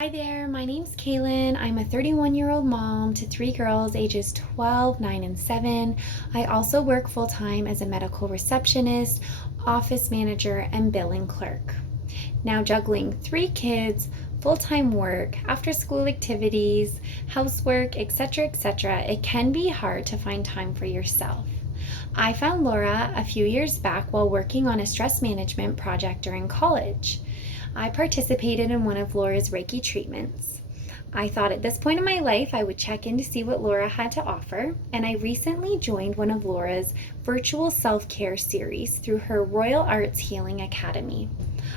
Hi there, my name's Kaylyn. I'm a 31-year-old mom to three girls ages 12, 9, and 7. I also work full-time as a medical receptionist, office manager, and billing clerk. Now juggling three kids, full-time work, after-school activities, housework, etc., it can be hard to find time for yourself. I found Laura a few years back while working on a stress management project during college. I participated in one of Laura's Reiki treatments. I thought at this point in my life I would check in to see what Laura had to offer, and I recently joined one of Laura's virtual self-care series through her Royal Arts Healing Academy.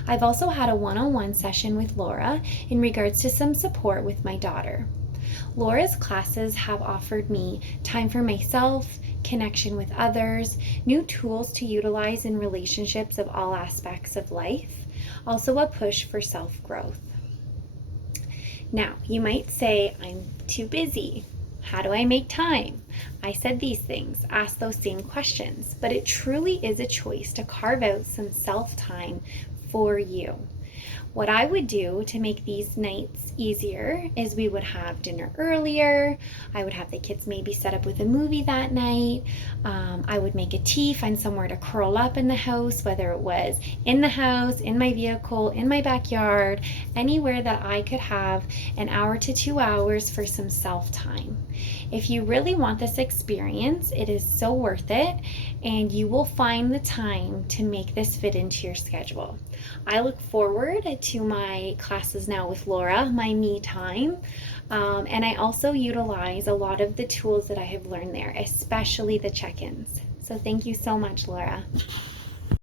I've also had a one-on-one session with Laura in regards to some support with my daughter. Laura's classes have offered me time for myself, connection with others, new tools to utilize in relationships of all aspects of life, also a push for self-growth. Now, you might say, I'm too busy. How do I make time? I said these things, ask those same questions, but it truly is a choice to carve out some self-time for you. What I would do to make these nights easier is we would have dinner earlier. I would have the kids maybe set up with a movie that night. I would make a tea, find somewhere to curl up in the house, whether it was in the house, in my vehicle, in my backyard, anywhere that I could have an hour to 2 hours for some self-time. If you really want this experience, it is so worth it, and you will find the time to make this fit into your schedule. I look forward to my classes now with Laura, my me time, and I also utilize a lot of the tools that I have learned there, especially the check-ins. So thank you so much, Laura.